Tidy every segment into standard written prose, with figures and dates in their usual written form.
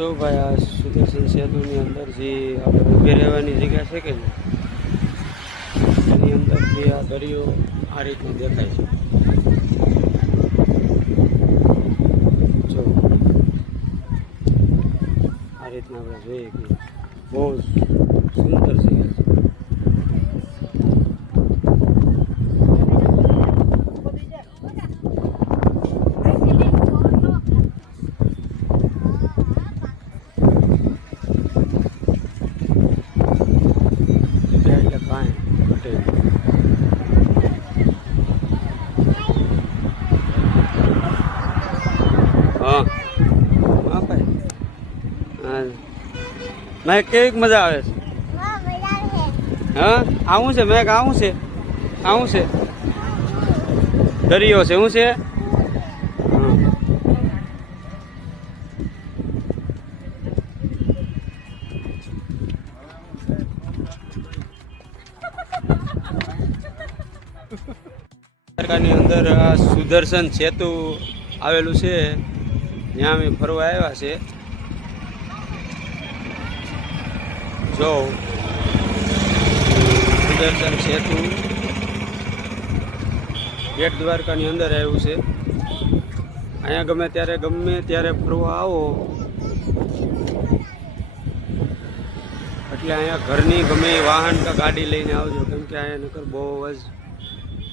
તો ભાઈ આ સુદર્શન સેતુની અંદર જે આપણે ઊભી રહેવાની જગ્યા છે કે નહીં, એની અંદરથી આ દરિયો આ રીતનો દેખાય છે. જો આ રીતના આપણે જોઈએ કે બહુ સુંદર જગ્યા છે. હા હા ભાઈ, હા મેં કેવી મજા આવે છે. હા આવું છે મેં આવું છે, આવું છે દરિયો છે, શું છે? ની અંદર આ સુદર્શન સેતુ આવેલું છે, ત્યાં અમે ફરવા આવ્યા છે. જો સુદર્શન સેતુ બેટ દ્વારકાની અંદર આવ્યું છે. અહીંયા ગમે ત્યારે ફરવા આવો એટલે અહીંયા ઘરની ગમે વાહન કે ગાડી લઈને આવજો, કેમ કે અહીંયા નકર બહુ જ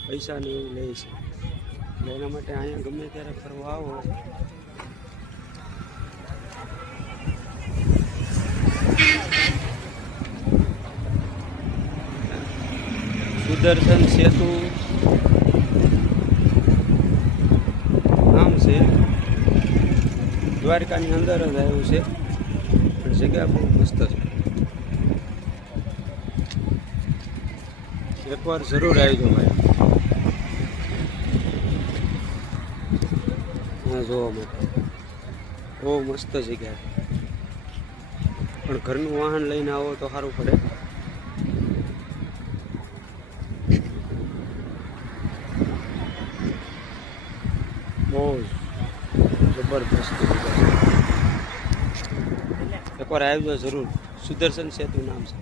પૈસા ને એવું લે છે. એટલે એના માટે અહીંયા ગમે ત્યારે ફરવા આવો સુદર્શન સેતુ નામ છે, દ્વારકાની અંદર જ આવ્યું છે, પણ જગ્યા બહુ મસ્ત છે. એકવાર જરૂર આવજો ભાઈ જોવા માટે. બહુ મસ્ત જગ્યા છે, પણ ઘરનું વાહન લઈને આવો તો સારું પડે. બહુ જબરદસ્ત જગ્યા છે, એકવાર આવજો જરૂર. સુદર્શન સેતુ નામ છે.